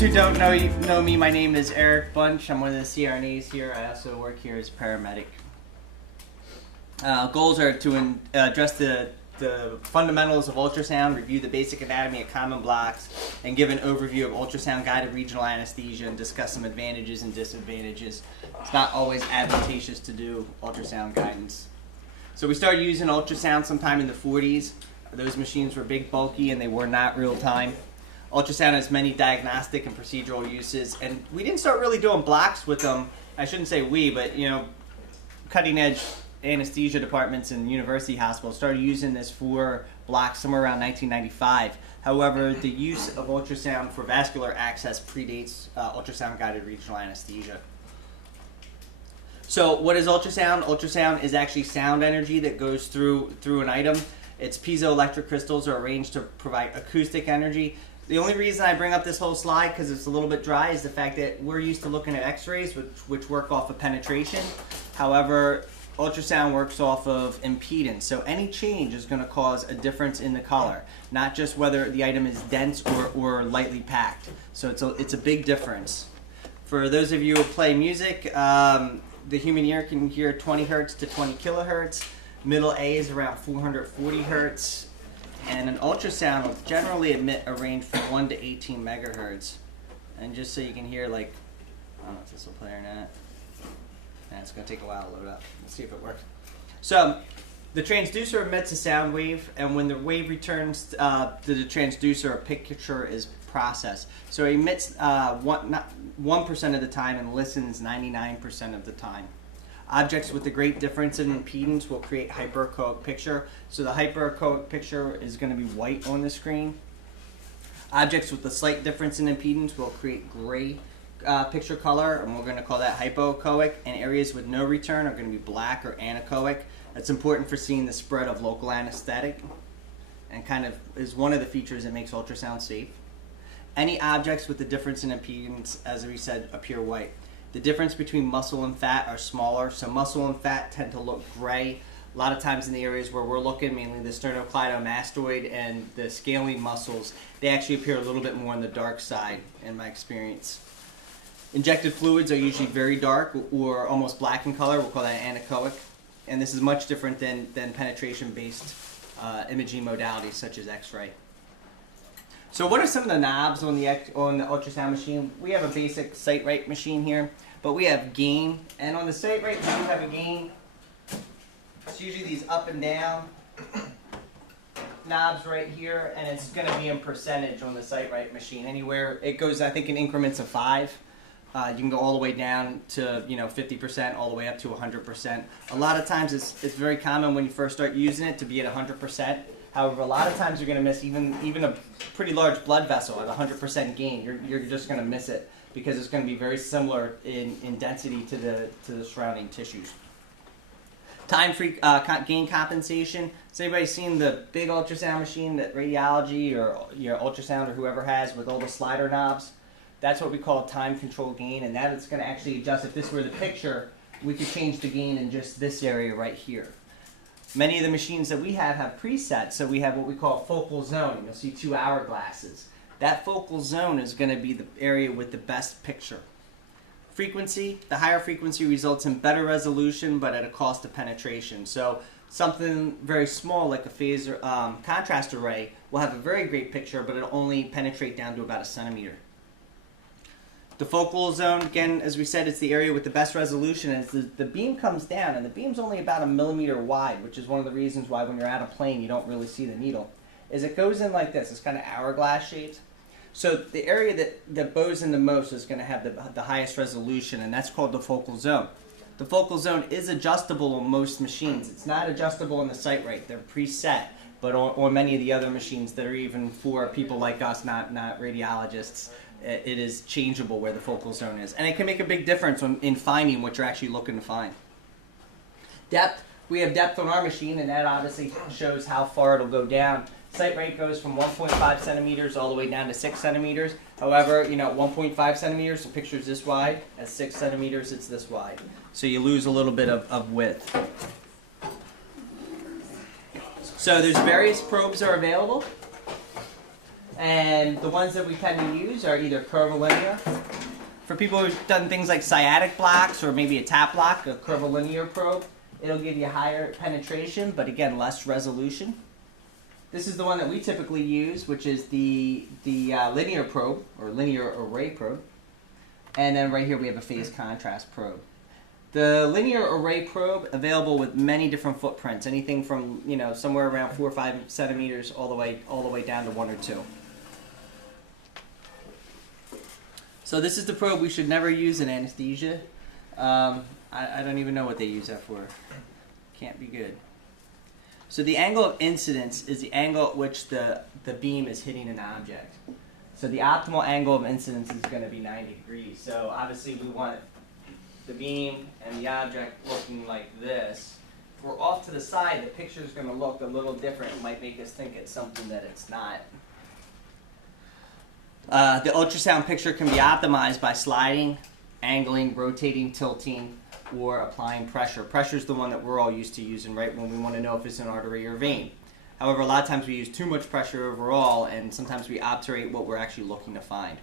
those who don't know me, my name is Eric Bunch. I'm one of the CRNAs here. I also work here as a paramedic. Goals are to address the fundamentals of ultrasound, review the basic anatomy of common blocks, and give an overview of ultrasound-guided regional anesthesia and discuss some advantages and disadvantages. It's not always advantageous to do ultrasound guidance. So we started using ultrasound sometime in the 40s. Those machines were big, bulky, and they were not real-time. Ultrasound has many diagnostic and procedural uses, and we didn't start really doing blocks with them. I shouldn't say we, but cutting-edge anesthesia departments and university hospitals started using this for blocks somewhere around 1995. However, the use of ultrasound for vascular access predates ultrasound-guided regional anesthesia. So what is ultrasound? Ultrasound is actually sound energy that goes through an item. Its piezoelectric crystals are arranged to provide acoustic energy. The only reason I bring up this whole slide, because it's a little bit dry, is the fact that we're used to looking at x-rays, which work off of penetration. However, ultrasound works off of impedance. So any change is going to cause a difference in the color, not just whether the item is dense or lightly packed. So it's a big difference. For those of you who play music, the human ear can hear 20 hertz to 20 kilohertz. Middle A is around 440 hertz. And an ultrasound will generally emit a range from 1 to 18 megahertz. And just so you can hear, like, I don't know if this will play or not. It's going to take a while to load up. Let's see if it works. So the transducer emits a sound wave, and when the wave returns to the transducer, a picture is processed. So it emits 1% of the time and listens 99% of the time. Objects with a great difference in impedance will create hyperechoic picture. So the hyperechoic picture is going to be white on the screen. Objects with a slight difference in impedance will create gray picture color, and we're going to call that hypoechoic. And areas with no return are going to be black or anechoic. That's important for seeing the spread of local anesthetic, and kind of is one of the features that makes ultrasound safe. Any objects with a difference in impedance, as we said, appear white. The difference between muscle and fat are smaller, so muscle and fat tend to look gray. A lot of times in the areas where we're looking, mainly the sternocleidomastoid and the scalene muscles, they actually appear a little bit more on the dark side, in my experience. Injected fluids are usually very dark or almost black in color. We'll call that anechoic. And this is much different than penetration-based imaging modalities such as X-ray. So what are some of the knobs on the ultrasound machine? We have a basic SiteRite machine here, but we have gain. And on the SiteRite, we do have a gain. It's usually these up and down knobs right here, and it's going to be in percentage on the SiteRite machine. Anywhere, it goes, I think, in increments of 5. You can go all the way down to 50%, all the way up to 100%. A lot of times it's very common when you first start using it to be at 100%. However, a lot of times you're going to miss even a pretty large blood vessel at 100% gain. You're just going to miss it because it's going to be very similar in density to the surrounding tissues. Time-free gain compensation. Has anybody seen the big ultrasound machine that radiology or your ultrasound or whoever has with all the slider knobs? That's what we call time control gain, and that is going to actually adjust. If this were the picture, we could change the gain in just this area right here. Many of the machines that we have presets, so we have what we call focal zone. You'll see 2 hourglasses. That focal zone is going to be the area with the best picture. Frequency, the higher frequency results in better resolution, but at a cost of penetration. So something very small like a phasor contrast array will have a very great picture, but it'll only penetrate down to about 1 centimeter. The focal zone, again, as we said, it's the area with the best resolution. And the beam comes down, and the beam's only about 1 millimeter wide, which is one of the reasons why when you're at a plane you don't really see the needle. Is it goes in like this. It's kind of hourglass shaped. So the area that bows in the most is going to have the highest resolution, and that's called the focal zone. The focal zone is adjustable on most machines. It's not adjustable on the SiteRite. They're preset, but on many of the other machines that are even for people like us, not radiologists, it is changeable where the focal zone is. And it can make a big difference in finding what you're actually looking to find. Depth. We have depth on our machine, and that obviously shows how far it'll go down. SiteRite goes from 1.5 centimeters all the way down to 6 centimeters. However, 1.5 centimeters, the picture's this wide. At 6 centimeters, it's this wide. So you lose a little bit of width. So there's various probes that are available. And the ones that we tend to use are either curvilinear. For people who've done things like sciatic blocks or maybe a tap block, a curvilinear probe, it'll give you higher penetration, but again, less resolution. This is the one that we typically use, which is the linear probe, or linear array probe. And then right here we have a phase contrast probe. The linear array probe, available with many different footprints, anything from somewhere around 4 or 5 centimeters all the way down to 1 or 2. So this is the probe we should never use in anesthesia. I don't even know what they use that for. Can't be good. So the angle of incidence is the angle at which the beam is hitting an object. So the optimal angle of incidence is going to be 90 degrees. So obviously we want the beam and the object looking like this. If we're off to the side, the picture is going to look a little different. It might make us think it's something that it's not. The ultrasound picture can be optimized by sliding, angling, rotating, tilting, or applying pressure. Pressure is the one that we're all used to using, right, when we want to know if it's an artery or vein. However, a lot of times we use too much pressure overall, and sometimes we obturate what we're actually looking to find.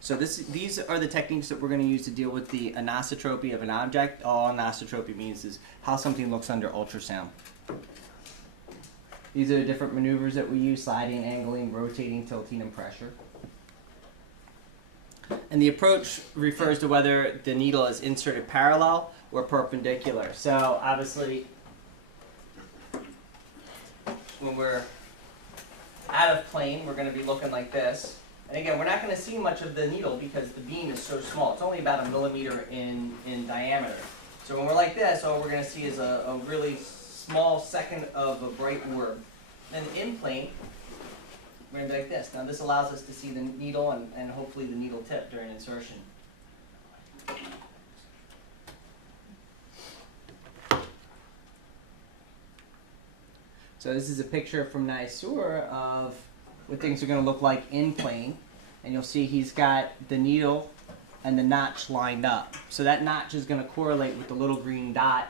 So these are the techniques that we're going to use to deal with the anisotropy of an object. All anisotropy means is how something looks under ultrasound. These are the different maneuvers that we use: sliding, angling, rotating, tilting, and pressure. And the approach refers to whether the needle is inserted parallel or perpendicular. So obviously, when we're out of plane, we're going to be looking like this. And again, we're not going to see much of the needle because the beam is so small. It's only about 1 millimeter in diameter. So when we're like this, all we're going to see is a really small second of a bright orb. Then in plane, we're going to be like this. Now this allows us to see the needle and hopefully the needle tip during insertion. So this is a picture from Niasur of what things are going to look like in plane. And you'll see he's got the needle and the notch lined up. So that notch is going to correlate with the little green dot,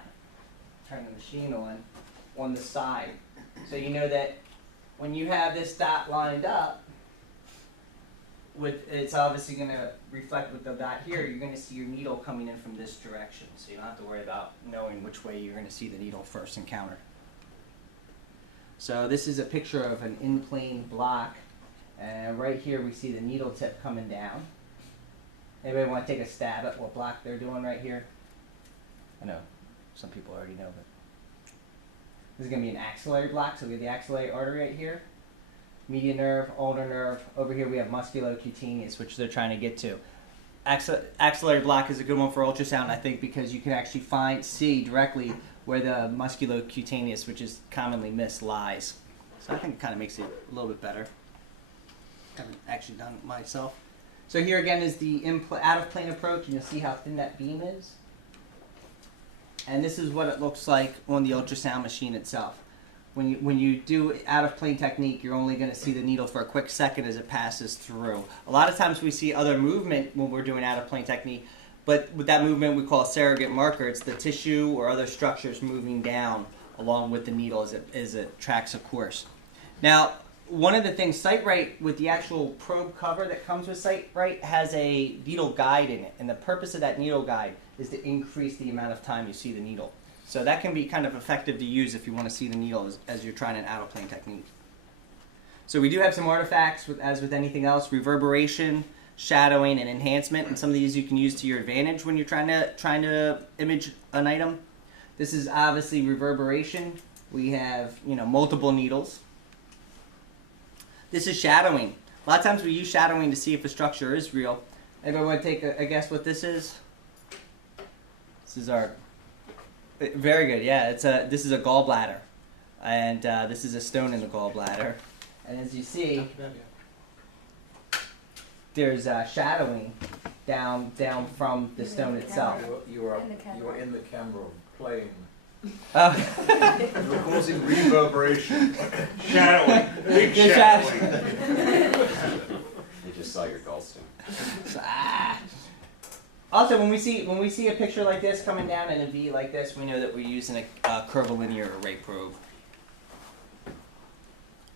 turn the machine on the side. So you know that when you have this dot lined up, it's obviously going to reflect with the dot here. You're going to see your needle coming in from this direction. So you don't have to worry about knowing which way you're going to see the needle first encounter. So this is a picture of an in-plane block. And right here we see the needle tip coming down. Anybody want to take a stab at what block they're doing right here? I know some people already know, but this is going to be an axillary block. So we have the axillary artery right here, median nerve, ulnar nerve. Over here we have musculocutaneous, which they're trying to get to. Axillary block is a good one for ultrasound, I think, because you can actually see directly where the musculocutaneous, which is commonly missed, lies. So I think it kind of makes it a little bit better. Haven't actually done it myself. So here again is the out-of-plane approach, and you'll see how thin that beam is. And this is what it looks like on the ultrasound machine itself. When you do out-of-plane technique, you're only going to see the needle for a quick second as it passes through. A lot of times we see other movement when we're doing out-of-plane technique, but with that movement we call a surrogate marker. It's the tissue or other structures moving down along with the needle as it tracks a course. Now, one of the things, SiteRight, with the actual probe cover that comes with SiteRight, has a needle guide in it. And the purpose of that needle guide is to increase the amount of time you see the needle. So that can be kind of effective to use if you want to see the needle as you're trying an out-of-plane technique. So we do have some artifacts, as with anything else: reverberation, shadowing, and enhancement. And some of these you can use to your advantage when you're trying to image an item. This is obviously reverberation. We have multiple needles. This is shadowing. A lot of times we use shadowing to see if a structure is real. Anybody want to take a guess what this is? This is our... Very good, yeah. This is a gallbladder. And this is a stone in the gallbladder. And as you see, there's shadowing down from the stone itself. You were in the camera playing. Oh. You're causing reverberation. Shadowing. Big Good shadowing. You just saw your gallstone. Also, when we see a picture like this coming down in a V like this, we know that we're using a curvilinear array probe.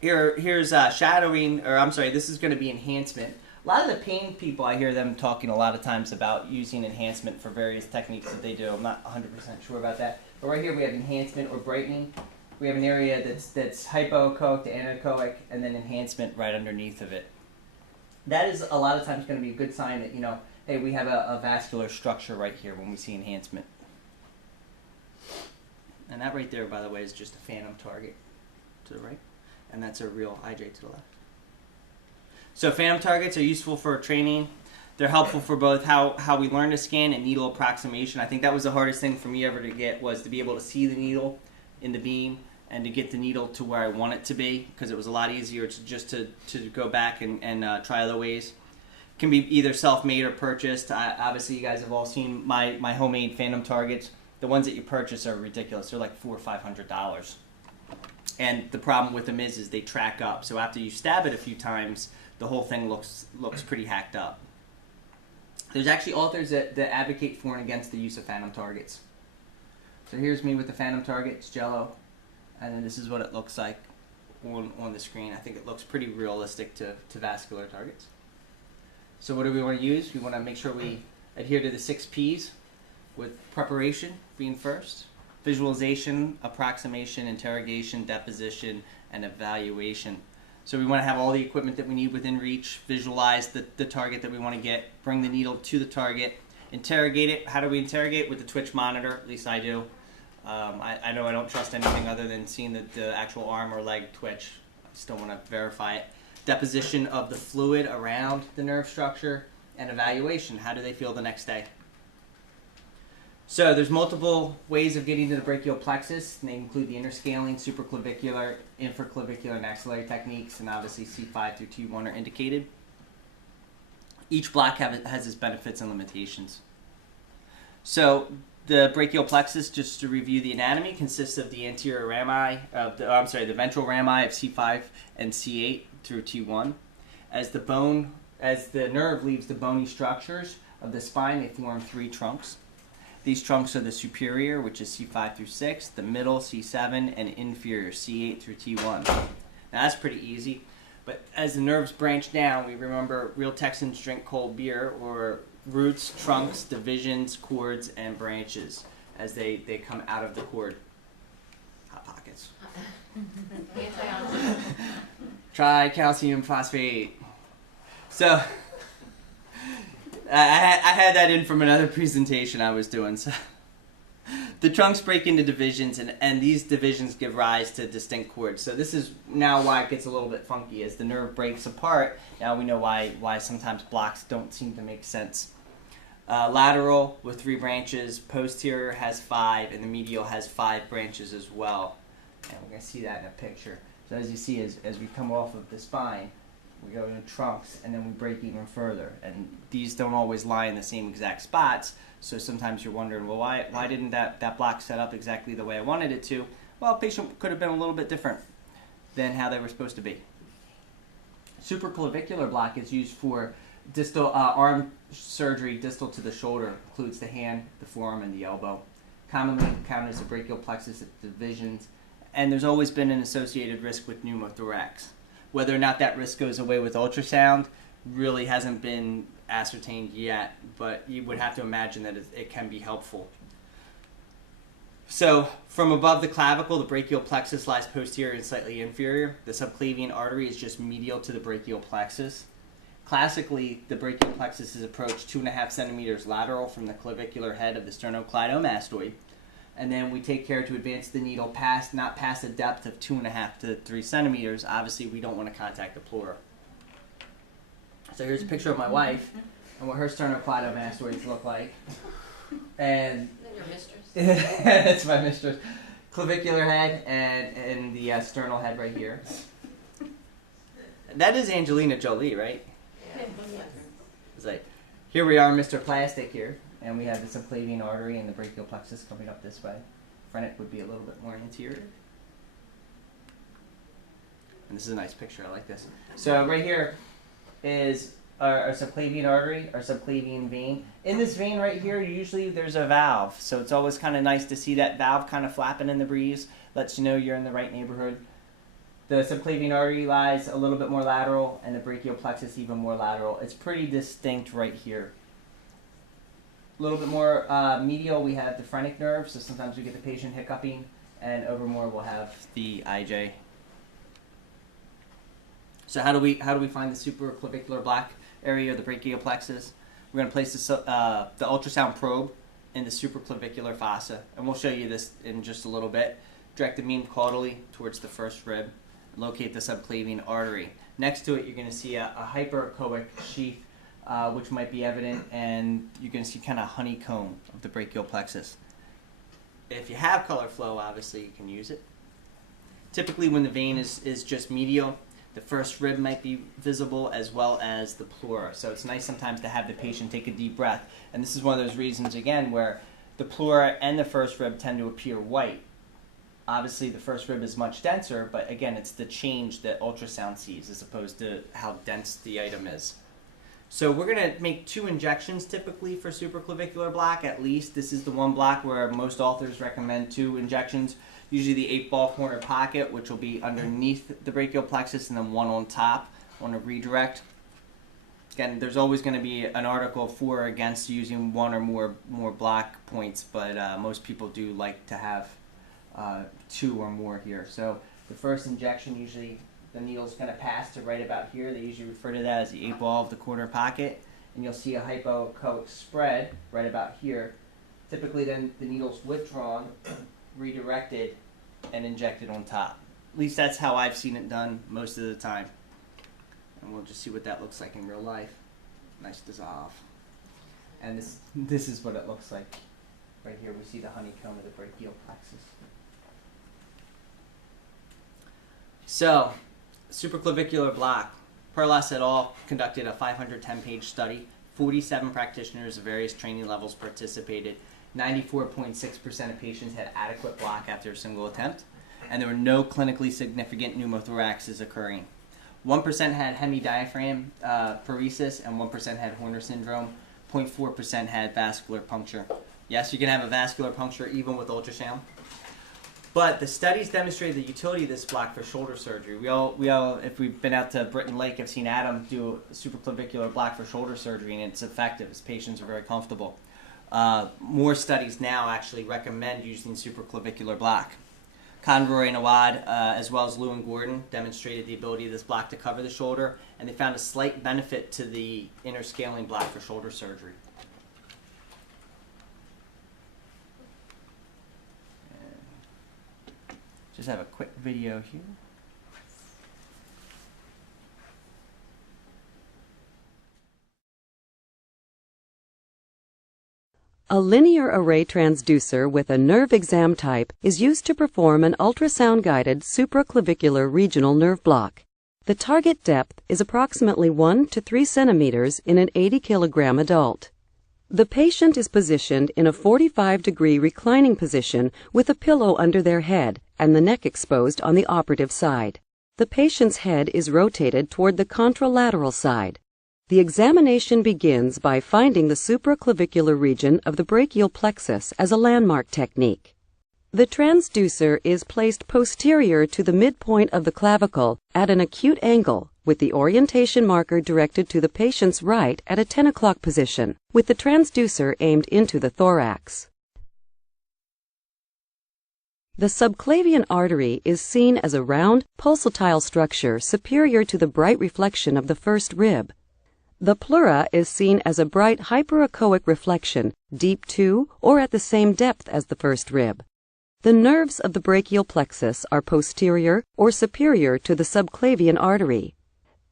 Here's shadowing, or I'm sorry, this is going to be enhancement. A lot of the pain people, I hear them talking a lot of times about using enhancement for various techniques that they do. I'm not 100% sure about that. But right here we have enhancement or brightening. We have an area that's hypoechoic to anechoic, and then enhancement right underneath of it. That is a lot of times going to be a good sign that, you know, hey, we have a vascular structure right here when we see enhancement. And that right there, by the way, is just a phantom target to the right. And that's a real IJ to the left. So phantom targets are useful for training. They're helpful for both how we learn to scan and needle approximation. I think that was the hardest thing for me ever to get, was to be able to see the needle in the beam and to get the needle to where I want it to be, because it was a lot easier to just to go back and try other ways. It can be either self-made or purchased. Obviously, you guys have all seen my homemade phantom targets. The ones that you purchase are ridiculous. They're like $400 or $500. And the problem with them is they track up. So after you stab it a few times, the whole thing looks pretty hacked up. There's actually authors that advocate for and against the use of phantom targets. So here's me with the phantom target. It's jello. And then this is what it looks like on the screen. I think it looks pretty realistic to vascular targets. So what do we want to use? We want to make sure we adhere to the 6 Ps, with preparation being first, visualization, approximation, interrogation, deposition, and evaluation. So we want to have all the equipment that we need within reach, visualize the target that we want to get, bring the needle to the target, interrogate it. How do we interrogate? With the twitch monitor, at least I do. I know I don't trust anything other than seeing the actual arm or leg twitch. I still want to verify it. Deposition of the fluid around the nerve structure, and evaluation. How do they feel the next day? So there's multiple ways of getting to the brachial plexus, and they include the interscaling, supraclavicular, infraclavicular, and axillary techniques, and obviously C5 through T1 are indicated. Each block has its benefits and limitations. So the brachial plexus, just to review the anatomy, consists of the anterior rami, the ventral rami of C5 and C8 through T1. As the nerve leaves the bony structures of the spine, they form 3 trunks. These trunks are the superior, which is C5 through 6, the middle, C7, and inferior, C8 through T1. Now that's pretty easy, but as the nerves branch down, we remember real Texans drink cold beer, or roots, trunks, divisions, cords, and branches as they come out of the cord. Hot Pockets. Try calcium phosphate. So I had that in from another presentation I was doing. So the trunks break into divisions, and these divisions give rise to distinct cords. So this is now why it gets a little bit funky. As the nerve breaks apart, now we know why sometimes blocks don't seem to make sense. Lateral with 3 branches, posterior has 5, and the medial has 5 branches as well. And we're going to see that in a picture. So as you see, as we come off of the spine, we go into trunks, and then we break even further. And these don't always lie in the same exact spots, so sometimes you're wondering, well, why didn't that block set up exactly the way I wanted it to? Well, a patient could have been a little bit different than how they were supposed to be. Supraclavicular block is used for distal arm surgery distal to the shoulder. Includes the hand, the forearm, and the elbow. Commonly counted as a brachial plexus divisions, and there's always been an associated risk with pneumothorax. Whether or not that risk goes away with ultrasound really hasn't been ascertained yet, but you would have to imagine that it can be helpful. So from above the clavicle, the brachial plexus lies posterior and slightly inferior. The subclavian artery is just medial to the brachial plexus. Classically, the brachial plexus is approached 2.5 centimeters lateral from the clavicular head of the sternocleidomastoid. And then we take care to advance the needle not past a depth of 2.5 to 3 centimeters. Obviously, we don't want to contact the pleura. So here's a picture of my wife and what her sternocleidomastoids look like. And Your mistress? that's my mistress. Clavicular head and the sternal head right here. That is Angelina Jolie, right? Yeah. It's like, here we are, Mr. Plastic here. And we have the subclavian artery and the brachial plexus coming up this way. Phrenic would be a little bit more anterior. And this is a nice picture. I like this. So right here is our subclavian artery, our subclavian vein. In this vein right here, usually there's a valve. So it's always kind of nice to see that valve kind of flapping in the breeze. Lets you know you're in the right neighborhood. The subclavian artery lies a little bit more lateral, and the brachial plexus even more lateral. It's pretty distinct right here. A little bit more medial, we have the phrenic nerve, so sometimes we get the patient hiccuping, and over more we'll have the IJ. So how do we find the supraclavicular black area of the brachial plexus? We're going to place the ultrasound probe in the supraclavicular fossa, and we'll show you this in just a little bit. Direct the beam caudally towards the first rib. Locate the subclavian artery. Next to it, you're going to see a hyperechoic sheath, which might be evident, and you're going to see kind of honeycomb of the brachial plexus. If you have color flow, obviously you can use it. Typically, when the vein is just medial, the first rib might be visible as well as the pleura. So it's nice sometimes to have the patient take a deep breath. And this is one of those reasons, again, where the pleura and the first rib tend to appear white. Obviously, the first rib is much denser, but again, it's the change that ultrasound sees as opposed to how dense the item is. So we're going to make 2 injections typically for supraclavicular black, at least. This is the one black where most authors recommend 2 injections. Usually the 8-ball corner pocket, which will be underneath the brachial plexus, and then 1 on top on a redirect. Again, there's always going to be an article for or against using 1 or more black points, but most people do like to have 2 or more here. So the first injection, usually the needle's going to pass to right about here. They usually refer to that as the 8-ball of the corner pocket. And you'll see a hypoechoic spread right about here. Typically then the needle's withdrawn, redirected, and injected on top. At least that's how I've seen it done most of the time. And we'll just see what that looks like in real life. Nice dissolve. And this is what it looks like. Right here we see the honeycomb of the brachial plexus. So, supraclavicular block. Perlas et al. Conducted a 510-page study. 47 practitioners of various training levels participated. 94.6% of patients had adequate block after a single attempt, and there were no clinically significant pneumothoraxes occurring. 1% had hemidiaphragm paresis, and 1% had Horner syndrome. 0.4% had vascular puncture. Yes, you can have a vascular puncture even with ultrasound. But the studies demonstrated the utility of this block for shoulder surgery. We all, if we've been out to Britton Lake, have seen Adam do a supraclavicular block for shoulder surgery, and it's effective. His patients are very comfortable. More studies now actually recommend using supraclavicular block. Conroy and Awad, as well as Lew and Gordon, demonstrated the ability of this block to cover the shoulder, and they found a slight benefit to the interscaling block for shoulder surgery. Just have a quick video here. A linear array transducer with a nerve exam type is used to perform an ultrasound-guided supraclavicular regional nerve block. The target depth is approximately 1 to 3 centimeters in an 80-kilogram adult. The patient is positioned in a 45-degree reclining position with a pillow under their head and the neck exposed on the operative side. The patient's head is rotated toward the contralateral side. The examination begins by finding the supraclavicular region of the brachial plexus as a landmark technique. The transducer is placed posterior to the midpoint of the clavicle at an acute angle, with the orientation marker directed to the patient's right at a 10 o'clock position, with the transducer aimed into the thorax. The subclavian artery is seen as a round, pulsatile structure superior to the bright reflection of the first rib. The pleura is seen as a bright hyperechoic reflection, deep to or at the same depth as the first rib. The nerves of the brachial plexus are posterior or superior to the subclavian artery.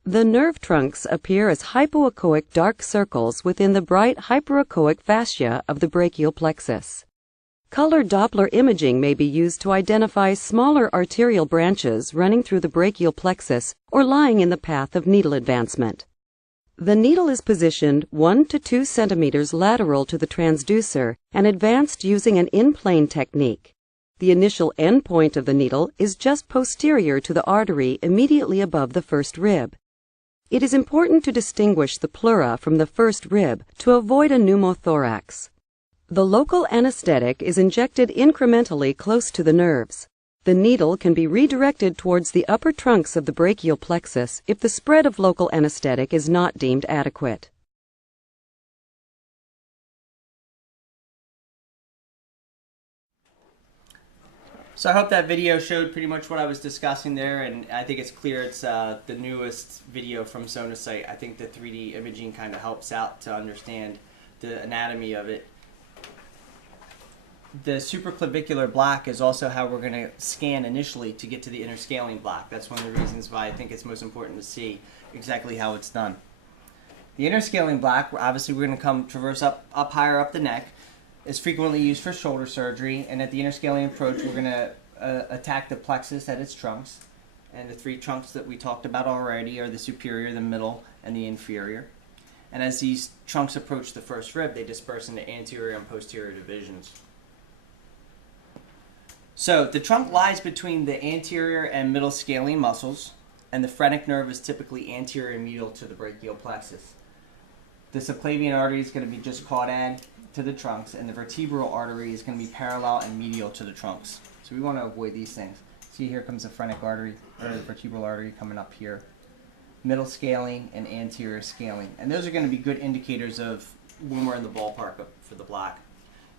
The nerve trunks appear as hypoechoic dark circles within the bright hyperechoic fascia of the brachial plexus. Color Doppler imaging may be used to identify smaller arterial branches running through the brachial plexus or lying in the path of needle advancement. The needle is positioned 1 to 2 centimeters lateral to the transducer and advanced using an in-plane technique. The initial end point of the needle is just posterior to the artery immediately above the first rib. It is important to distinguish the pleura from the first rib to avoid a pneumothorax. The local anesthetic is injected incrementally close to the nerves. The needle can be redirected towards the upper trunks of the brachial plexus if the spread of local anesthetic is not deemed adequate. So I hope that video showed pretty much what I was discussing there, and I think it's clear it's the newest video from Sonosite. I think the 3D imaging kind of helps out to understand the anatomy of it. The supraclavicular block is also how we're going to scan initially to get to the interscaling block. That's one of the reasons why I think it's most important to see exactly how it's done. The interscaling block, obviously we're going to traverse up higher up the neck, is frequently used for shoulder surgery, and at the interscaling approach we're going to attack the plexus at its trunks. And the three trunks that we talked about already are the superior, the middle, and the inferior. And as these trunks approach the first rib, they disperse into anterior and posterior divisions. So the trunk lies between the anterior and middle scalene muscles, and the phrenic nerve is typically anterior and medial to the brachial plexus. The subclavian artery is going to be just caudad to the trunks, and the vertebral artery is going to be parallel and medial to the trunks. So we want to avoid these things. See, here comes the phrenic artery, or the vertebral artery coming up here. Middle scalene and anterior scalene. And those are going to be good indicators of when we're in the ballpark for the block.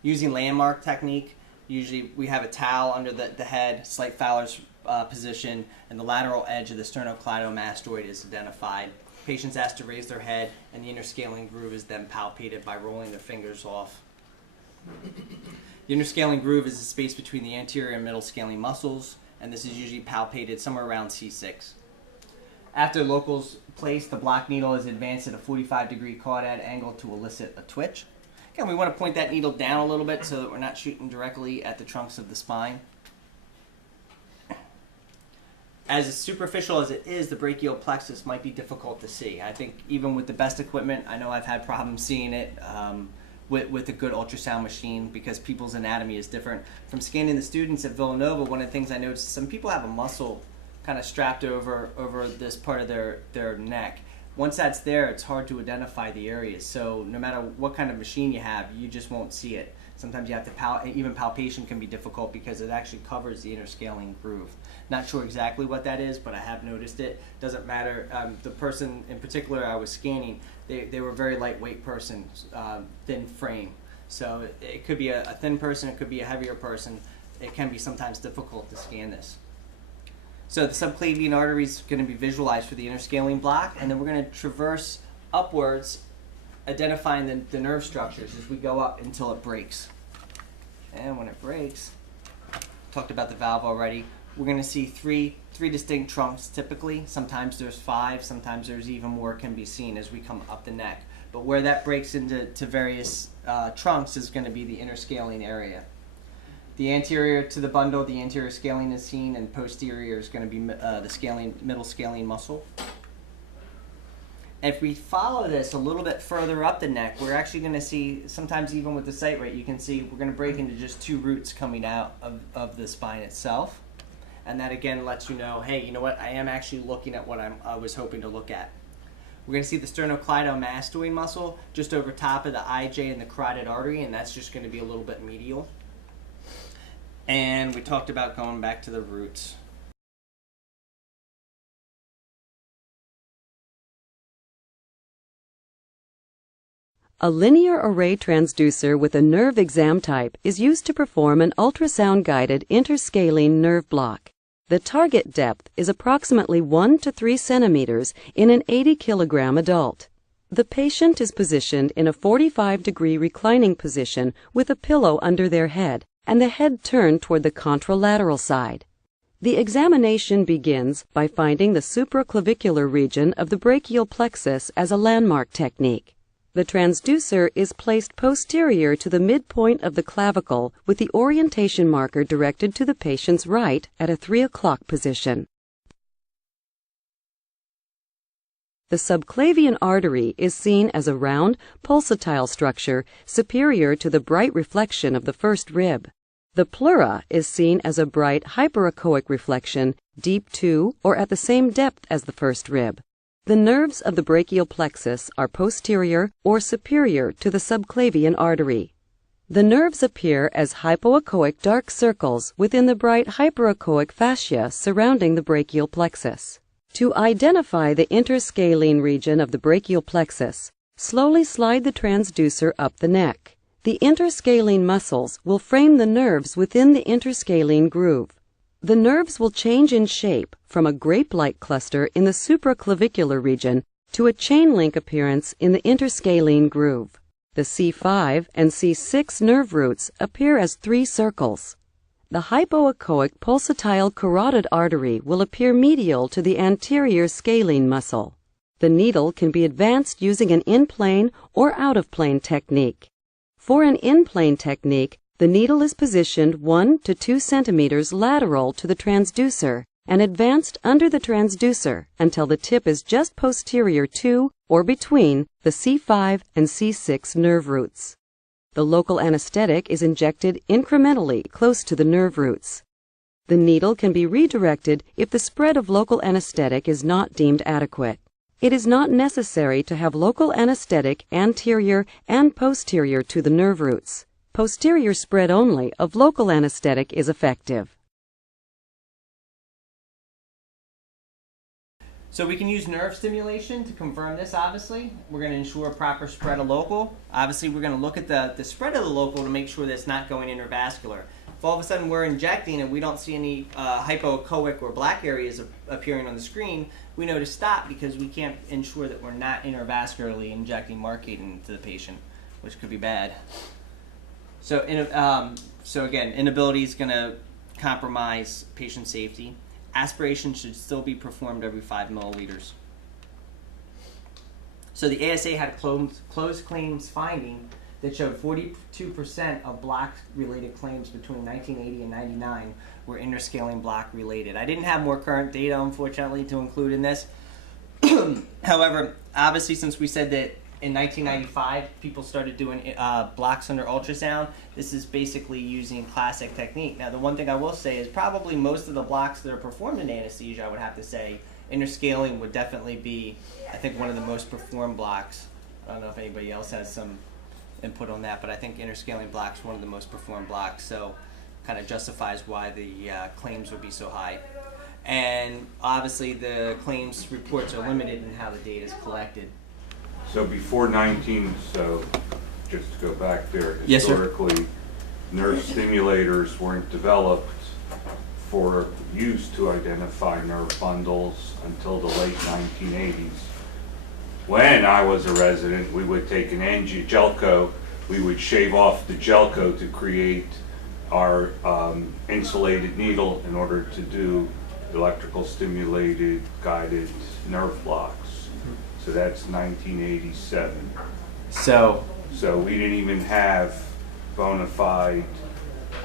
Using landmark technique, usually we have a towel under the head, slight Fowler's position, and the lateral edge of the sternocleidomastoid is identified. Patients asked to raise their head, and the interscaling groove is then palpated by rolling their fingers off. The interscaling groove is the space between the anterior and middle scalene muscles, and this is usually palpated somewhere around C6. After the local's placed, the block needle is advanced at a 45-degree caudad angle to elicit a twitch. Again, we want to point that needle down a little bit so that we're not shooting directly at the trunks of the spine. As superficial as it is, the brachial plexus might be difficult to see. I think even with the best equipment, I know I've had problems seeing it with a good ultrasound machine because people's anatomy is different. From scanning the students at Villanova, one of the things I noticed is some people have a muscle kind of strapped over this part of their neck. Once that's there, it's hard to identify the areas. So no matter what kind of machine you have, you just won't see it. Sometimes you have to even palpation can be difficult because it actually covers the interscaling groove. Not sure exactly what that is, but I have noticed it. Doesn't matter. The person in particular I was scanning, they were a very lightweight person, thin frame. So it could be a thin person, it could be a heavier person. It can be sometimes difficult to scan this. So the subclavian artery is going to be visualized for the interscaling block, and then we're going to traverse upwards, identifying the nerve structures as we go up until it breaks. And when it breaks, talked about the valve already, we're going to see three distinct trunks typically. Sometimes there's 5, sometimes there's even more can be seen as we come up the neck. But where that breaks into various trunks is going to be the interscaling area. The anterior to the bundle, the anterior scalene is seen, and posterior is going to be the middle scalene muscle. If we follow this a little bit further up the neck, we're actually going to see, sometimes even with the sight rate, you can see we're going to break into just 2 roots coming out of the spine itself. And that again lets you know, hey, you know what, I am actually looking at what I was hoping to look at. We're going to see the sternocleidomastoid muscle just over top of the IJ and the carotid artery, and that's just going to be a little bit medial. And we talked about going back to the roots. A linear array transducer with a nerve exam type is used to perform an ultrasound-guided interscalene nerve block. The target depth is approximately 1 to 3 centimeters in an 80-kilogram adult. The patient is positioned in a 45-degree reclining position with a pillow under their head and the head turned toward the contralateral side. The examination begins by finding the supraclavicular region of the brachial plexus as a landmark technique. The transducer is placed posterior to the midpoint of the clavicle with the orientation marker directed to the patient's right at a 3 o'clock position. The subclavian artery is seen as a round, pulsatile structure superior to the bright reflection of the first rib. The pleura is seen as a bright hyperechoic reflection, deep to or at the same depth as the first rib. The nerves of the brachial plexus are posterior or superior to the subclavian artery. The nerves appear as hypoechoic dark circles within the bright hyperechoic fascia surrounding the brachial plexus. To identify the interscalene region of the brachial plexus, slowly slide the transducer up the neck. The interscalene muscles will frame the nerves within the interscalene groove. The nerves will change in shape from a grape-like cluster in the supraclavicular region to a chain-link appearance in the interscalene groove. The C5 and C6 nerve roots appear as 3 circles. The hypoechoic pulsatile carotid artery will appear medial to the anterior scalene muscle. The needle can be advanced using an in-plane or out-of-plane technique. For an in-plane technique, the needle is positioned 1 to 2 centimeters lateral to the transducer and advanced under the transducer until the tip is just posterior to or between the C5 and C6 nerve roots. The local anesthetic is injected incrementally close to the nerve roots. The needle can be redirected if the spread of local anesthetic is not deemed adequate. It is not necessary to have local anesthetic anterior and posterior to the nerve roots. Posterior spread only of local anesthetic is effective. So we can use nerve stimulation to confirm this, obviously. We're going to ensure proper spread of local. Obviously, we're going to look at the spread of the local to make sure that it's not going intravascular. If all of a sudden we're injecting and we don't see any hypoechoic or black areas appearing on the screen, we know to stop because we can't ensure that we're not intravascularly injecting Marcaid into the patient, which could be bad. So, again, inability is going to compromise patient safety. Aspiration should still be performed every 5 milliliters. So the ASA had a closed claims finding that showed 42% of block-related claims between 1980 and 99 were interscalene block related. I didn't have more current data, unfortunately, to include in this. However, obviously, since we said that in 1995 people started doing blocks under ultrasound, this is basically using classic technique. Now, the one thing I will say is probably most of the blocks that are performed in anesthesia, I would have to say, interscaling would definitely be, I think, one of the most performed blocks. I don't know if anybody else has some input on that, but I think interscaling blocks one of the most performed blocks, so kind of justifies why the claims would be so high. And obviously the claims reports are limited in how the data is collected. So before so just to go back there, Yes, sir. historically, nerve stimulators weren't developed for use to identify nerve bundles until the late 1980s. When I was a resident, we would take an Gelco, we would shave off the Gelco to create our insulated needle in order to do electrical stimulated guided nerve blocks. So that's 1987. So we didn't even have bona fide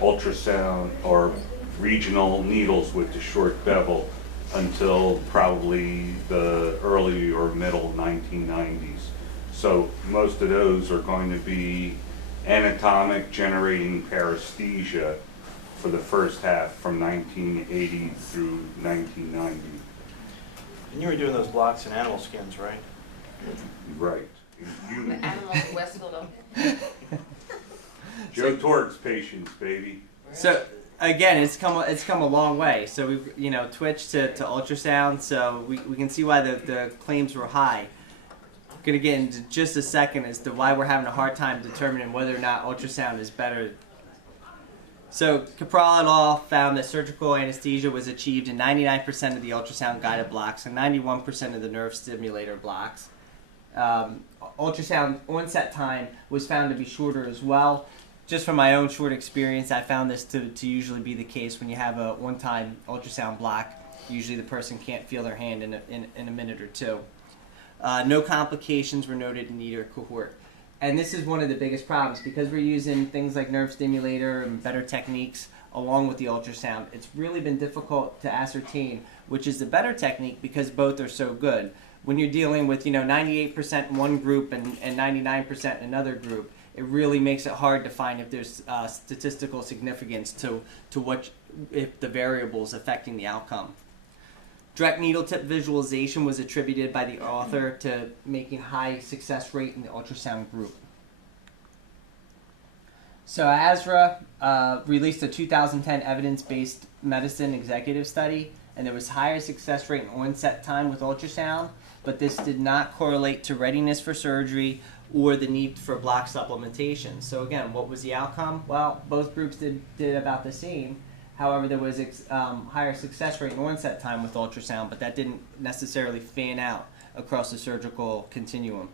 ultrasound or regional needles with the short bevel until probably the early or middle 1990s. So most of those are going to be anatomic, generating paresthesia for the first half from 1980 through 1990. And you were doing those blocks in animal skins, right? Right. The animal in Westfield. Joe Torque's patients, baby. So again, it's come a long way. So we've twitched to ultrasound, so we can see why the claims were high. I'm gonna get into just a second as to why we're having a hard time determining whether or not ultrasound is better. So Capral et al. Found that surgical anesthesia was achieved in 99% of the ultrasound guided blocks and 91% of the nerve stimulator blocks. Ultrasound onset time was found to be shorter as well. Just from my own short experience, I found this to usually be the case when you have a one-time ultrasound block. Usually the person can't feel their hand in a minute or two. No complications were noted in either cohort. And this is one of the biggest problems because we're using things like nerve stimulator and better techniques along with the ultrasound. It's really been difficult to ascertain which is the better technique because both are so good. When you're dealing with 98% in one group and 99% in another group, it really makes it hard to find if there's statistical significance to if the variables affecting the outcome. Direct needle tip visualization was attributed by the author to making high success rate in the ultrasound group. So ASRA released a 2010 evidence-based medicine executive study, and there was higher success rate and onset time with ultrasound, but this did not correlate to readiness for surgery or the need for block supplementation. So again, what was the outcome? Well, both groups did about the same. However, there was higher success rate and onset time with ultrasound, but that didn't necessarily fan out across the surgical continuum.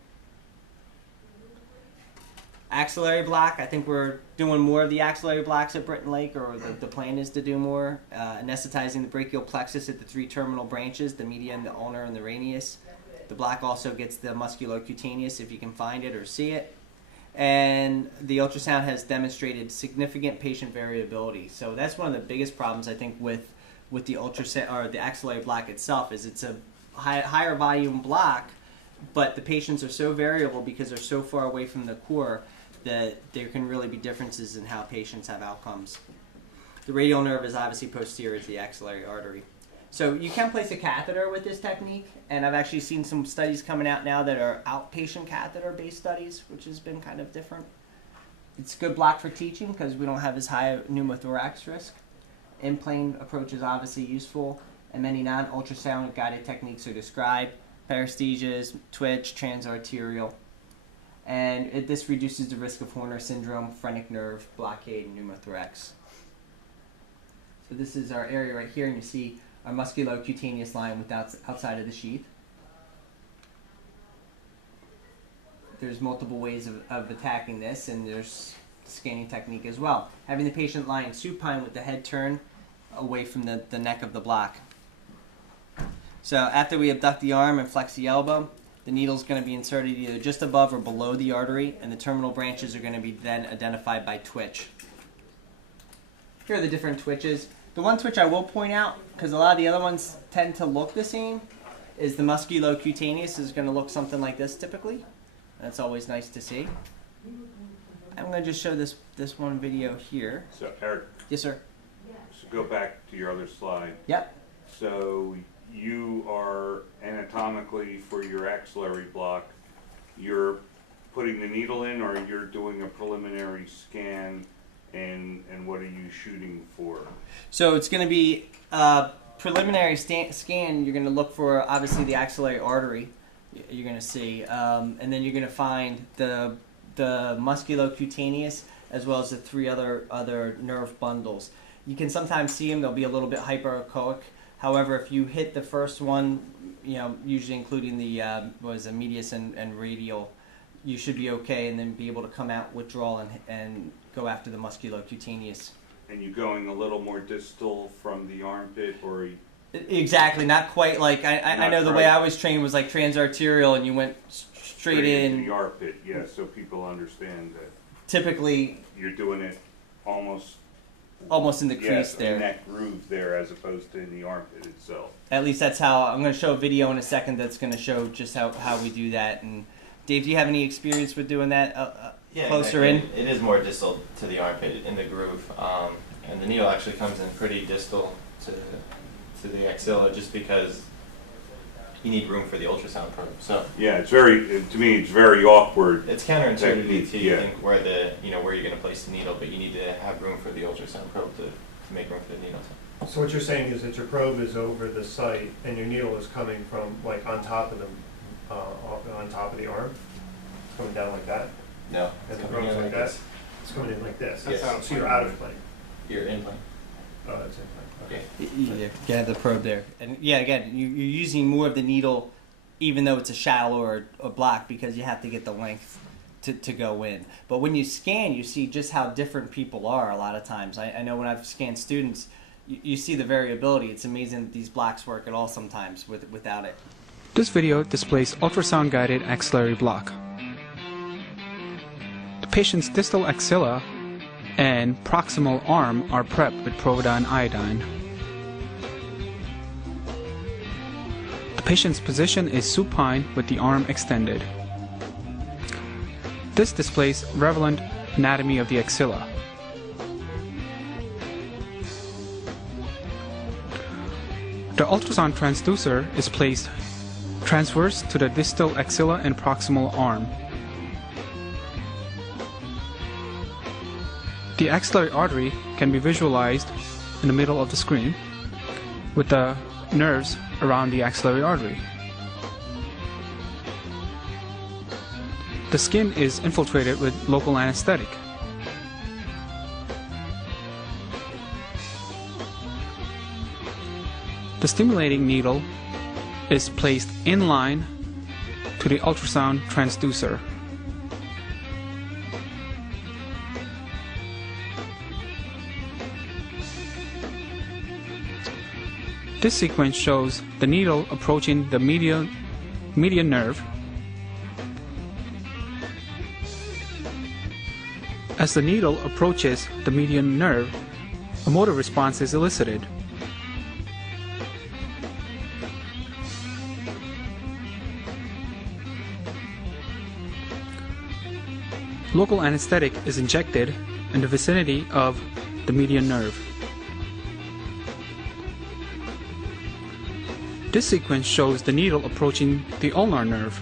Axillary block, I think we're doing more of the axillary blocks at Britton Lake, or the plan is to do more, anesthetizing the brachial plexus at the 3 terminal branches, the median, the ulnar, and the radius. The block also gets the musculocutaneous if you can find it or see it. And the ultrasound has demonstrated significant patient variability. So that's one of the biggest problems I think with the ultrasound or the axillary block itself, is it's a higher volume block, but the patients are so variable because they're so far away from the core that there can really be differences in how patients have outcomes. The radial nerve is obviously posterior to the axillary artery. So you can place a catheter with this technique, and I've actually seen some studies coming out now that are outpatient catheter-based studies, which has been kind of different. It's a good block for teaching because we don't have as high a pneumothorax risk. In-plane approach is obviously useful, and many non-ultrasound guided techniques are described: paresthesias, twitch, transarterial, and this reduces the risk of Horner syndrome, phrenic nerve blockade, and pneumothorax. So this is our area right here, and you see our musculocutaneous line outside of the sheath. There's multiple ways of attacking this, and there's scanning technique as well. Having the patient lying supine with the head turned away from the neck of the block. So after we abduct the arm and flex the elbow, the needle is going to be inserted either just above or below the artery, and the terminal branches are going to be then identified by twitch. Here are the different twitches. The one twitch I will point out, because a lot of the other ones tend to look the same, is the musculocutaneous is going to look something like this typically. That's always nice to see. I'm going to just show this one video here. So Eric, Yes, sir. so go back to your other slide. Yep. So you are anatomically, for your axillary block, you're putting the needle in, or you're doing a preliminary scan, and what are you shooting for? So it's going to be a preliminary scan. You're going to look for obviously the axillary artery. You're going to see, and then you're going to find the musculocutaneous as well as the 3 other nerve bundles. You can sometimes see them; they'll be a little bit hyperechoic. However, if you hit the first one, usually including the medius and radial, you should be okay, and then be able to come out, withdraw, and go after the musculocutaneous. And you going a little more distal from the armpit, or? Exactly, not quite like I know the way I was trained was like transarterial, and you went straight in the armpit. Yeah, so people understand that. Typically, you're doing it almost in the crease there. in that groove there, as opposed to in the armpit itself. At least that's how I'm going to show a video in a second that's going to show just how we do that. And Dave, do you have any experience with doing that closer in? It is more distal to the armpit in the groove, and the needle actually comes in pretty distal to the axilla, just because you need room for the ultrasound probe. So yeah, to me it's very awkward. It's counterintuitive to yeah. think where where you're going to place the needle, but you need to have room for the ultrasound probe to make room for the needle. So what you're saying is that your probe is over the site, and your needle is coming from like on top of the arm. It's coming down like that. No, And it's the coming probe's in like like that. this. It's coming in like this. Yes. So you're out of plane. You're in plane. Oh, that's in plane. Okay. You have the probe there, and yeah, again, you're using more of the needle, even though it's a shallow or a block, because you have to get the length to go in. But when you scan, you see just how different people are a lot of times. I know when I've scanned students, you see the variability. It's amazing that these blocks work at all sometimes without it. This video displays ultrasound-guided axillary block. The patient's distal axilla and proximal arm are prepped with Providine iodine. The patient's position is supine with the arm extended. This displays relevant anatomy of the axilla. The ultrasound transducer is placed transverse to the distal axilla and proximal arm. The axillary artery can be visualized in the middle of the screen with the nerves around the axillary artery. The skin is infiltrated with local anesthetic. The stimulating needle is placed in line to the ultrasound transducer. This sequence shows the needle approaching the median nerve. As the needle approaches the median nerve, a motor response is elicited. Local anesthetic is injected in the vicinity of the median nerve. This sequence shows the needle approaching the ulnar nerve.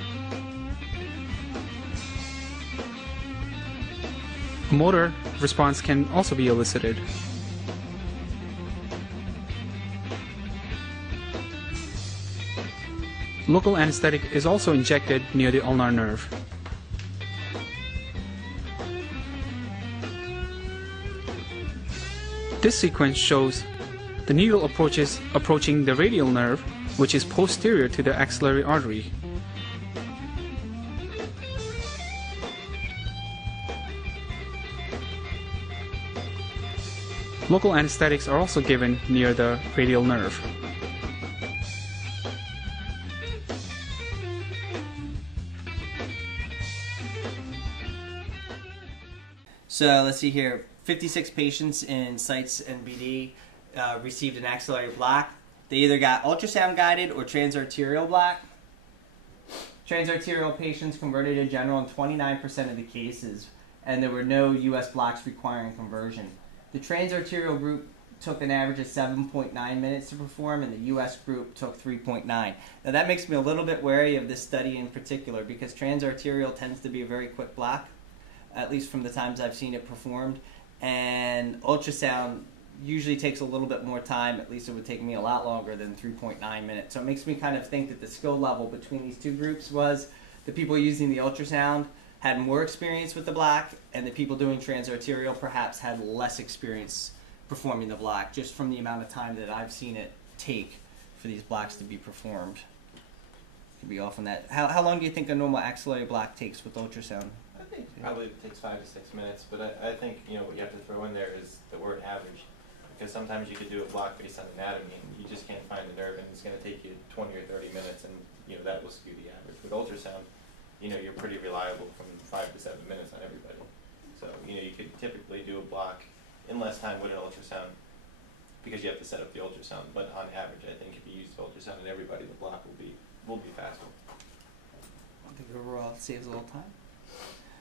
A motor response can also be elicited. Local anesthetic is also injected near the ulnar nerve. This sequence shows the needle approaching the radial nerve, which is posterior to the axillary artery. Local anesthetics are also given near the radial nerve. So let's see here. 56 patients in sites and BD received an axillary block. They either got ultrasound guided or transarterial block. Transarterial patients converted to general in 29% of the cases, and there were no US blocks requiring conversion. The transarterial group took an average of 7.9 minutes to perform, and the US group took 3.9. Now that makes me a little bit wary of this study in particular, because transarterial tends to be a very quick block, at least from the times I've seen it performed, and ultrasound usually takes a little bit more time. At least it would take me a lot longer than 3.9 minutes. So it makes me kind of think that the skill level between these two groups was the people using the ultrasound had more experience with the block, and the people doing transarterial perhaps had less experience performing the block, just from the amount of time that I've seen it take for these blocks to be performed. Could be off on that. How long do you think a normal axillary block takes with ultrasound? I think probably it takes 5 to 6 minutes, but I think what you have to throw in there is the word average, because sometimes you could do a block based on anatomy and you just can't find the nerve, and it's going to take you 20 or 30 minutes, and that will skew the average. With ultrasound, you're pretty reliable from 5 to 7 minutes on everybody. So you could typically do a block in less time with an ultrasound because you have to set up the ultrasound. But on average, I think if you use the ultrasound on everybody, the block will be faster. I think overall it saves a little time.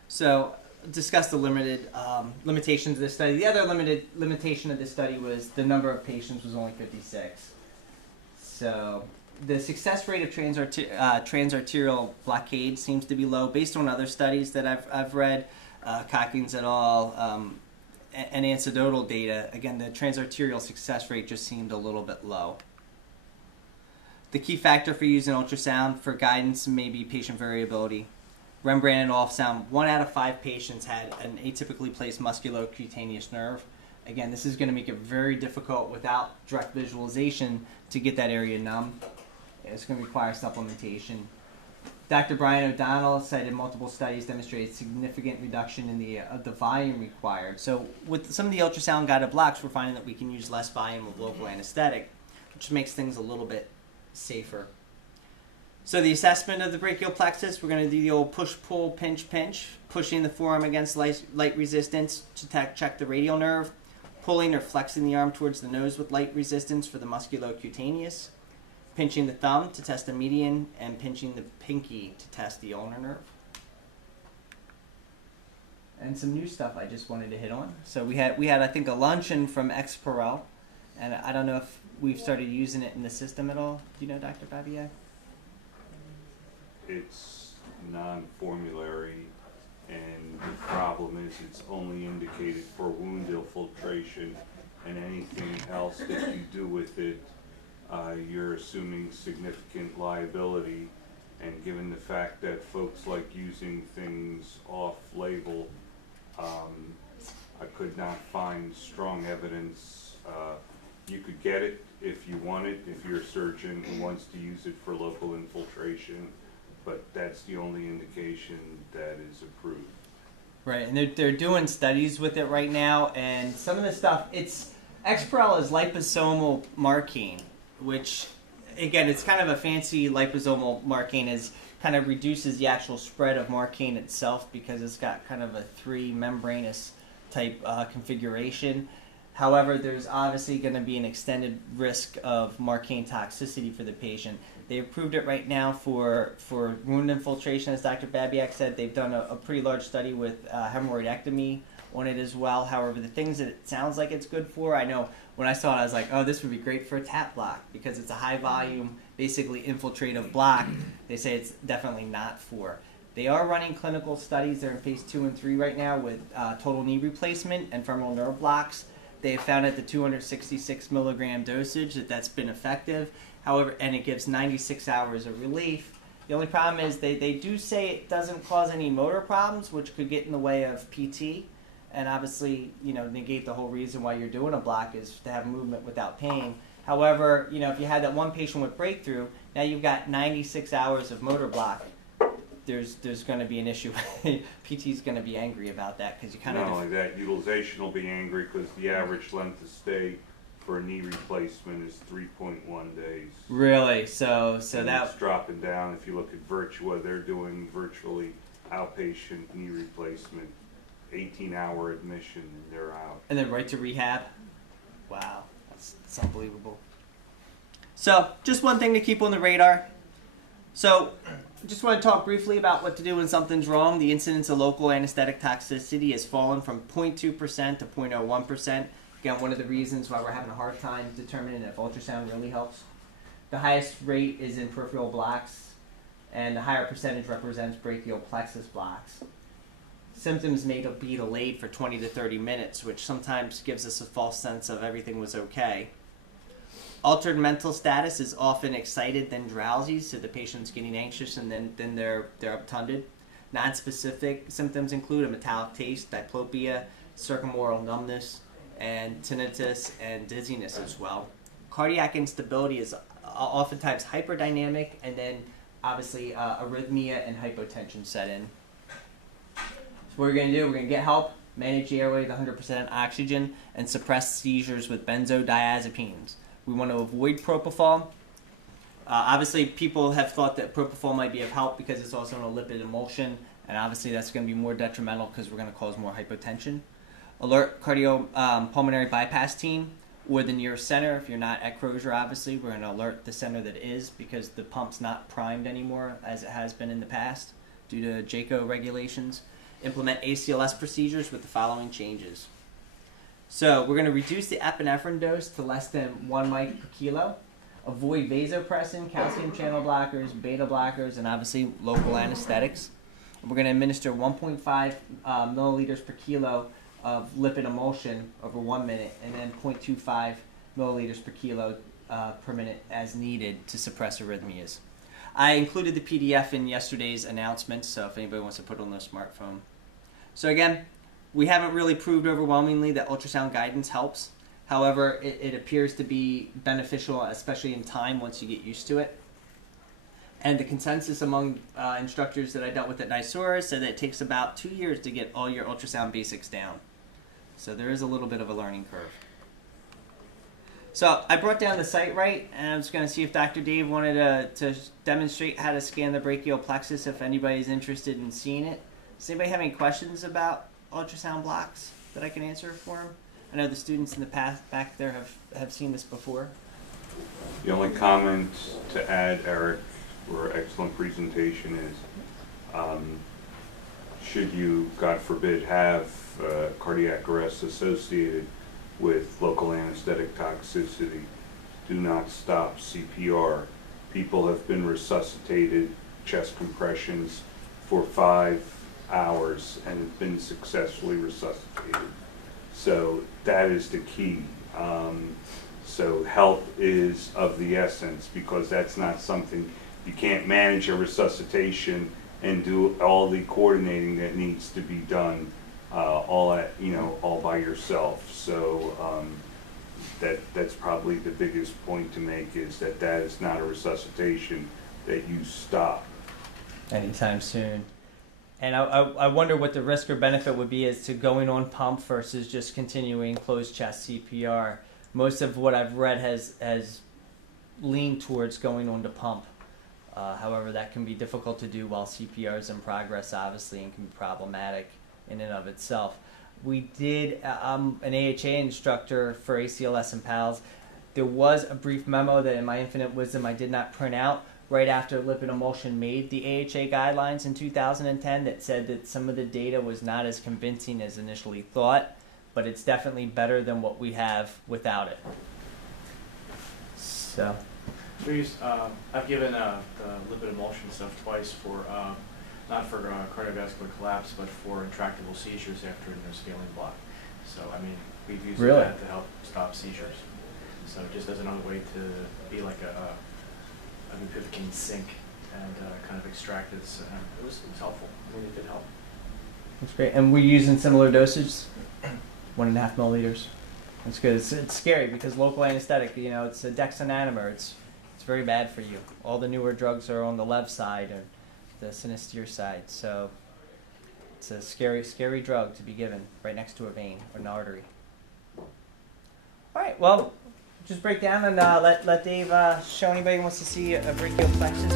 So, discuss the limitations of this study. The other limitation of this study was the number of patients was only 56. So, the success rate of transarterial blockade seems to be low based on other studies that I've read, Cockings et al., and anecdotal data. Again, the transarterial success rate just seemed a little bit low. The key factor for using ultrasound for guidance may be patient variability. Rembrandt et al. Found 1 out of 5 patients had an atypically placed musculocutaneous nerve. Again, this is going to make it very difficult without direct visualization to get that area numb. It's going to require supplementation. Dr. Brian O'Donnell cited multiple studies demonstrated significant reduction in the volume required. So with some of the ultrasound guided blocks, we're finding that we can use less volume of local anesthetic, which makes things a little bit safer. So the assessment of the brachial plexus, we're going to do the old push, pull, pinch, pinch, pushing the forearm against light resistance to check the radial nerve, pulling or flexing the arm towards the nose with light resistance for the musculocutaneous, pinching the thumb to test the median, and pinching the pinky to test the ulnar nerve. And some new stuff I just wanted to hit on. So we had I think a luncheon from Exparel, and I don't know if we've started using it in the system at all. Do you know, Dr. Babiak? It's non-formulary, and the problem is it's only indicated for wound infiltration, and anything else that you do with it, you're assuming significant liability. And given the fact that folks like using things off-label, I could not find strong evidence. You could get it if you want it, if you're a surgeon who wants to use it for local infiltration, but that's the only indication that is approved. Right, and they're doing studies with it right now, and some of the stuff, Exparel is liposomal marking, which, again, it's kind of a fancy liposomal marking, is kind of reduces the actual spread of marking itself because it's got kind of a 3 membranous type configuration. However, there's obviously going to be an extended risk of marking toxicity for the patient. They approved it right now for wound infiltration, as Dr. Babiak said. They've done a pretty large study with hemorrhoidectomy on it as well. However, the things that it sounds like it's good for, I know when I saw it, I was like, oh, this would be great for a tap block because it's a high volume, basically infiltrative block. They say it's definitely not for. They are running clinical studies. They're in phase 2 and 3 right now with total knee replacement and femoral nerve blocks. They have found at the 266 milligram dosage that's been effective. However, and it gives 96 hours of relief. The only problem is they do say it doesn't cause any motor problems, which could get in the way of PT. And obviously, negate the whole reason why you're doing a block is to have movement without pain. However, if you had that one patient with breakthrough, now you've got 96 hours of motor block. There's going to be an issue. PT's going to be angry about that because you kind of. Not only that, utilization will be angry because the average length of stay for a knee replacement is 3.1 days. Really? So and that. It's dropping down. If you look at Virtua, they're doing virtually outpatient knee replacement, 18-hour admission, and they're out. And then right to rehab. Wow, that's unbelievable. So just one thing to keep on the radar. So just want to talk briefly about what to do when something's wrong. The incidence of local anesthetic toxicity has fallen from 0.2% to 0.01%. Again, one of the reasons why we're having a hard time determining if ultrasound really helps. The highest rate is in peripheral blocks, and the higher percentage represents brachial plexus blocks. Symptoms may be delayed for 20 to 30 minutes, which sometimes gives us a false sense of everything was okay. Altered mental status is often excited then drowsy, so the patient's getting anxious and then they're obtunded. Non-specific symptoms include a metallic taste, diplopia, circumoral numbness, and tinnitus and dizziness as well. Cardiac instability is oftentimes hyperdynamic, and then obviously arrhythmia and hypotension set in. So what we're going to do, we're going to get help, manage the airway with 100% oxygen, and suppress seizures with benzodiazepines. We want to avoid propofol. Obviously, people have thought that propofol might be of help because it's also in a lipid emulsion, and obviously that's going to be more detrimental because we're going to cause more hypotension. Alert cardiopulmonary bypass team or the nearest center. If you're not at Crozier, obviously, we're going to alert the center that is because the pump's not primed anymore as it has been in the past due to JACO regulations. Implement ACLS procedures with the following changes. So we're going to reduce the epinephrine dose to less than 1 mic per kilo. Avoid vasopressin, calcium channel blockers, beta blockers, and obviously local anesthetics. We're going to administer 1.5 milliliters per kilo of lipid emulsion over 1 minute, and then 0.25 milliliters per kilo per minute as needed to suppress arrhythmias. I included the PDF in yesterday's announcement, so if anybody wants to put it on their smartphone. So again, we haven't really proved overwhelmingly that ultrasound guidance helps. However, it appears to be beneficial, especially in time once you get used to it. And the consensus among instructors that I dealt with at NYSORA said that it takes about 2 years to get all your ultrasound basics down. So there is a little bit of a learning curve. So I brought down the site right, and I'm just going to see if Dr. Dave wanted to demonstrate how to scan the brachial plexus if anybody's interested in seeing it. Does anybody have any questions about ultrasound blocks that I can answer for them? I know the students in the past back there have seen this before. The only comment to add, Eric, for excellent presentation is should you, God forbid, have cardiac arrest associated with local anesthetic toxicity, do not stop CPR. People have been resuscitated, chest compressions, for 5 hours and has been successfully resuscitated. So that is the key. So health is of the essence, because that's not something, you can't manage a resuscitation and do all the coordinating that needs to be done all by yourself. So that's probably the biggest point to make, is that is not a resuscitation that you stop. Anytime soon. And I wonder what the risk or benefit would be as to going on pump versus just continuing closed chest CPR. Most of what I've read has leaned towards going on to pump. However, that can be difficult to do while CPR is in progress, obviously, and can be problematic in and of itself. We did, I'm an AHA instructor for ACLS and PALS. There was a brief memo that in my infinite wisdom I did not print out right after Lipid Emulsion made the AHA guidelines in 2010 that said that some of the data was not as convincing as initially thought, but it's definitely better than what we have without it. So. I've given the lipid emulsion stuff twice for, not for cardiovascular collapse, but for intractable seizures after a scaling block. So, I mean, we've used that to help stop seizures. So just as another way to be like a bupivacaine sink and kind of extract it. It was helpful. I mean, it did help. That's great. And we're using similar dosage, 1.5 milliliters. That's good. It's scary because local anesthetic, it's a dexananimer. It's very bad for you. All the newer drugs are on the left side or the Sinister side. So it's a scary, scary drug to be given right next to a vein or an artery. All right. Well, just break down and let Dave show anybody who wants to see a brachial plexus.